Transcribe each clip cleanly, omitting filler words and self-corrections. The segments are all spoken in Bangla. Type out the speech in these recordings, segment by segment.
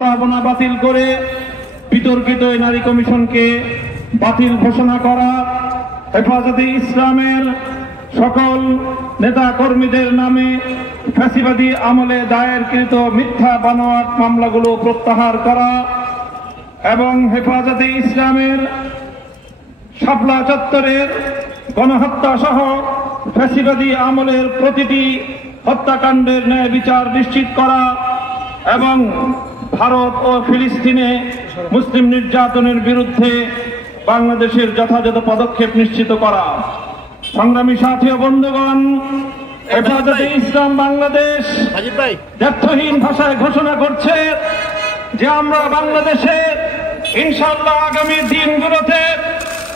প্রস্তাবনা বাতিল করে বিতর্কিত নারী কমিশনকে বাতিল ঘোষণা করা, হেফাজতে ইসলামের সকল নেতা কর্মীদের নামে ফ্যাসিবাদী আমলে দায়েরকৃত মিথ্যা বানোয়াট মামলাগুলো প্রত্যাহার করা এবং হেফাজতে ইসলামের শাপলা চত্বরের গণহত্যা সহ ফ্যাসিবাদী আমলের প্রতিটি হত্যাকাণ্ডের ন্যায় বিচার নিশ্চিত করা এবং ভারত ও ফিলিস্তিনে মুসলিম নির্যাতনের বিরুদ্ধে বাংলাদেশের যথাযথ পদক্ষেপ নিশ্চিত করা। সংগ্রামী সাথী ও বন্ধুগণ, হেফাজতে ইসলাম বাংলাদেশ দ্ব্যর্থহীন ভাষায় ঘোষণা করছে যে আমরা বাংলাদেশে ইনশাআল্লাহ আগামী দিনগুলোতে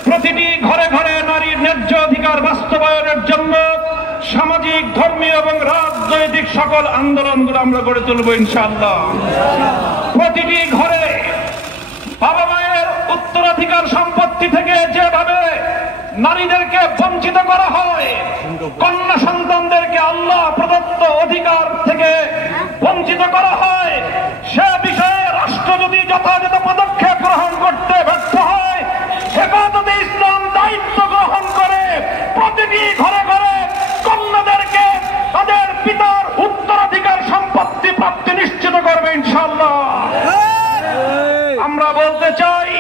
প্রতিটি ঘরে ঘরে নারীর ন্যায্য অধিকার বাস্তবায়নের জন্য সামাজিক, ধর্মীয় এবং রাজনৈতিক সকল আন্দোলনগুলো আমরা গড়ে তুলব ইনশাআল্লাহ। প্রতিটি ঘরে বাবা মায়ের উত্তরাধিকার সম্পত্তি থেকে যেভাবে নারীদেরকে বঞ্চিত করা হয়, কন্যা সন্তানদেরকে আল্লাহ প্রদত্ত অধিকার থেকে বঞ্চিত করা হয়, সে বিষয়ে রাষ্ট্র যদি যথাযথ পদক্ষেপ গ্রহণ করতে ব্যর্থ হয়, হেফাজতে ইসলাম দায়িত্ব গ্রহণ করে প্রতিটি ঘরে ঘরে কন্যাদেরকে তাদের পিতার উত্তরাধিকার সম্পত্তি প্রাপ্তি নিশ্চিত করবে ইনশাআল্লাহ। আমরা বলতে চাই,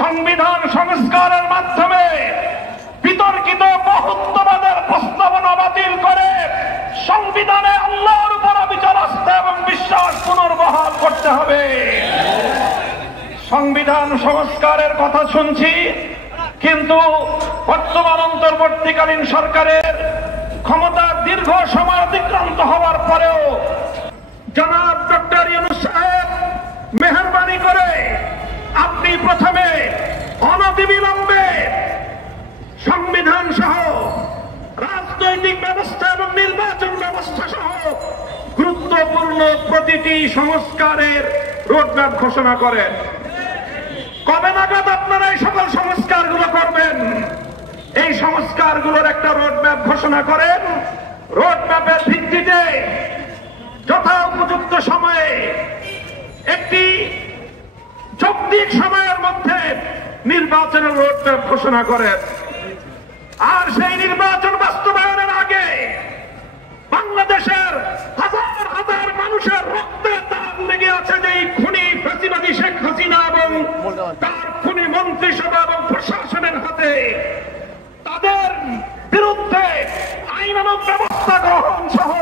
সংবিধান সংস্কারের মাধ্যমে বিতর্কিত বহুত্ববাদের প্রস্তাবনা বাতিল করে সংবিধানে আল্লাহর উপর বিচার আস্থা এবং বিশ্বাস পুনর্বহাল করতে হবে। সংবিধান সংস্কারের কথা শুনছি, কিন্তু বর্তমান অন্তর্বর্তীকালীন সরকারের ক্ষমতার দীর্ঘ সময় অতিক্রান্ত হওয়ার পরেও জনাব ডক্টর ইউনূস সাহেব, মেহেরবানি করে আপনি প্রথমে অনতিবিলম্বে সংবিধান সহ রাজনৈতিক ব্যবস্থা এবং নির্বাচন ব্যবস্থা সহ গুরুত্বপূর্ণ প্রতিটি সংস্কারের রোডম্যাপ ঘোষণা করেন। কবে নাগাদ আপনারা এই সকল সংস্কারগুলো করবেন? এই সংস্কারগুলোর একটা রোডম্যাপ ঘোষণা করেন। রোডম্যাপের ভিত্তিতে যথা উপযুক্ত সময়ে একটি যৌক্তিক সময়ের মধ্যে নির্বাচনের রোডম্যাপ ঘোষণা করেন। আর সেই নির্বাচন বাস্তবায়নের আগে বাংলাদেশের হাজার হাজার মানুষের রক্তের দাগ লেগে আছে যে খুনি ফ্যাসিবাদী শেখ হাসিনা এবং তার খুনি মন্ত্রিসভা এবং প্রশাসনের হাতে, তাদের বিরুদ্ধে আইনানুগ ব্যবস্থা গ্রহণ সহ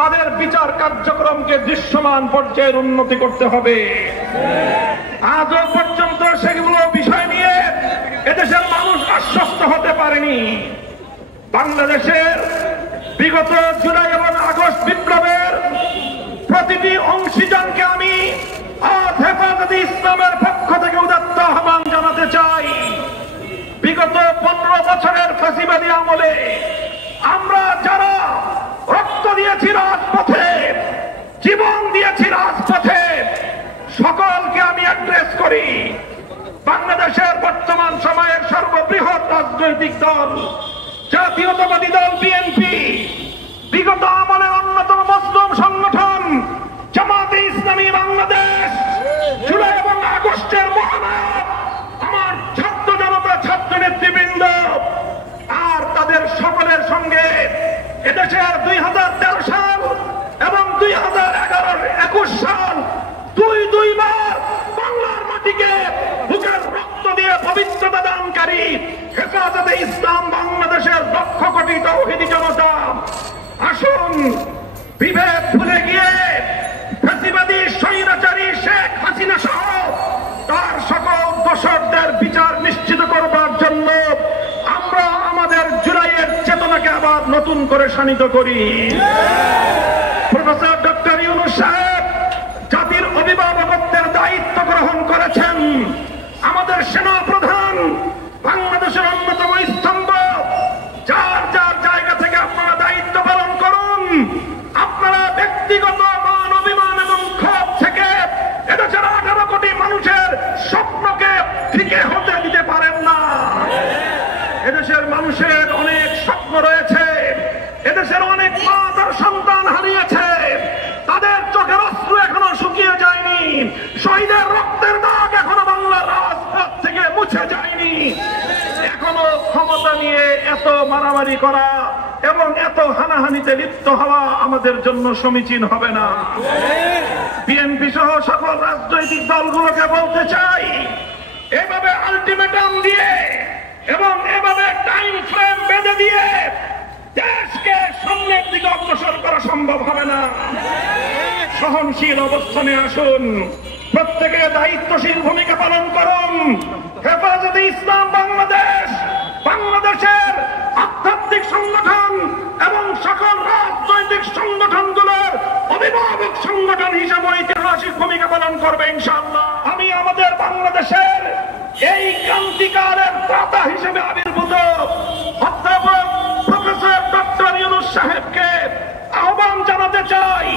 তাদের বিচার কার্যক্রমকে দৃশ্যমান পর্যায়ের উন্নতি করতে হবে। আজও পর্যন্ত সেগুলো বিষয় নিয়ে এদেশের মানুষ আশ্বস্ত হতে পারেনি। বাংলাদেশের বিগত জুলাই এবং আগস্ট বিপ্লবের প্রতিটি অংশীজনকে আমি আজ হেফাজতে ইসলামের পক্ষ থেকে উদাত্ত আহ্বান জানাতে চাই। বিগত 15 বছরের ফ্যাসিবাদী আমলে আমরা যারা রক্ত দিয়েছি রাজপথে, জীবন দিয়েছি রাজপথে, সকলকে আমি অ্যাড্রেস করি। বাংলাদেশের বর্তমান সময়ের সর্ববৃহৎ রাজনৈতিক দল জাতীয়তাবাদী দল বিএনপি, বিগত আমলের অন্যতম মজলুম সংগঠন জামাতে ইসলামী বাংলাদেশ, জুলাই এবং আগস্টের মহানায়ক আমার ছাত্র জনতা, ছাত্র নেতৃবৃন্দ, আর তাদের সকলের সঙ্গে এদেশের 2013 সাল এবং 2011-21 সাল দুইবার বাংলার মাটিকে বুকের রক্ত দিয়ে পবিত্রতা দানকারী হেফাজতে ইসলাম বাংলাদেশের লক্ষ কোটি তাওহীদি জনতা, আসুন বিভেদ ভুলে গিয়ে ফ্যাসিবাদী স্বৈরাচারী শেখ হাসিনা সহ তার সকল দোষরদের বিচার নিশ্চিত করবার জন্য আমরা আমাদের জুলাইয়ের চেতনাকে আবার নতুন করে শানিত করি। প্রফেসর ডক্টর ইউনূস সাহেব জাতির অভিভাবকত্বের দায়িত্ব গ্রহণ করেছেন। আমাদের সেনা প্রধান, বাংলাদেশের অন্যতম স্তম্ভ, যার যার জায়গা থেকে আপনারা দায়িত্ব পালন করুন। আপনারা ব্যক্তিগত মান, অভিমান এবং ক্ষোভ থেকে এদেশের 18 কোটি মানুষের স্বপ্নকে ফিকে হতে দিতে পারেন না। এদেশের মানুষের অনেক স্বপ্ন রয়েছে, এদেশের অনেক মা তার সন্তান হারিয়েছে, তাদের চোখের অশ্রু এখনো শুকিয়ে যায়নি। মারামারি করা এবং এত হানাহানিতে লিপ্ত হওয়া আমাদের জন্য সমীচীন হবে না। বিএনপি সহ সকল রাজনৈতিক দলগুলোকে বলতে চাই, এভাবে আলটিমেটাম দিয়ে এবং এভাবে টাইম ফ্রেম বেঁধে দিয়ে দেশকে সামনের দিকে অগ্রসর করা সম্ভব হবে না। সহনশীল অবস্থানে আসুন, প্রত্যেকে দায়িত্বশীল ভূমিকা পালন করুন। হেফাজতে ইসলাম বাংলাদেশ বাংলাদেশের আধ্যাত্মিক সংগঠন এবং সকল রাজনৈতিক সংগঠনগুলোর অভিভাবক সংগঠন হিসেবে ঐতিহাসিক ভূমিকা পালন করবে ইনশাআল্লাহ। আমি আমাদের বাংলাদেশের এই ক্রান্তিকারের ত্রাতা হিসেবে আবির্ভূত অধ্যাপক প্রফেসর ডক্টর ইউনূস সাহেবকে আহ্বান জানাতে চাই,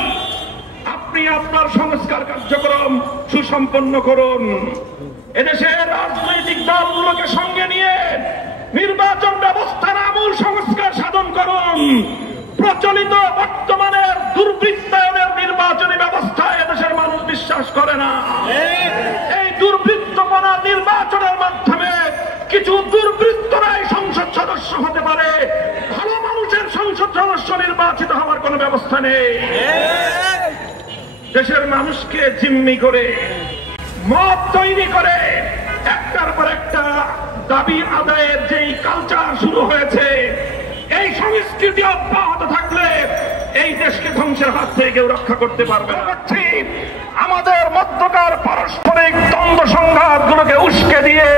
আপনি আপনার সংস্কার কার্যক্রম সুসম্পন্ন করুন। এদেশের রাজনৈতিক দলগুলোকে সঙ্গে নিয়ে নির্বাচন ব্যবস্থার আমূল সংস্কার সাধন করুন। প্রচলিত বর্তমানের দুর্বৃত্তায়নের নির্বাচনী ব্যবস্থায় এদেশের মানুষ বিশ্বাস করে না। এই দুর্বৃত্তপনা নির্বাচনের মাধ্যমে কিছু দুর্বৃত্তরাই সংসদ সদস্য হতে পারে, ভালো মানুষের সংসদ সদস্য নির্বাচিত হওয়ার কোনো ব্যবস্থা নেই। দেশের মানুষকে জিম্মি করে মত তৈরি করে একটার পর একটা দাবি আদায়ের যেই কালচার শুরু হয়েছে, এই সংস্কৃতি অব্যাহত থাকলে এই দেশকে ধ্বংসের হাত থেকে কেউ রক্ষা করতে পারবে না। আমাদের মধ্যকার পারস্পরিক দ্বন্দ্ব সংঘাতগুলোকে উস্কে দিয়ে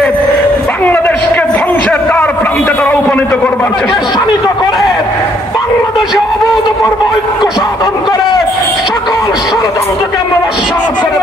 বাংলাদেশকে ধ্বংসের দ্বার প্রান্তে তারা উপনীত করবার চেষ্টা শানিত করে বাংলাদেশে অভূতপূর্ব ঐক্য সাধন করে সকল ষড়যন্ত্রকে আমরা নস্যাৎ করে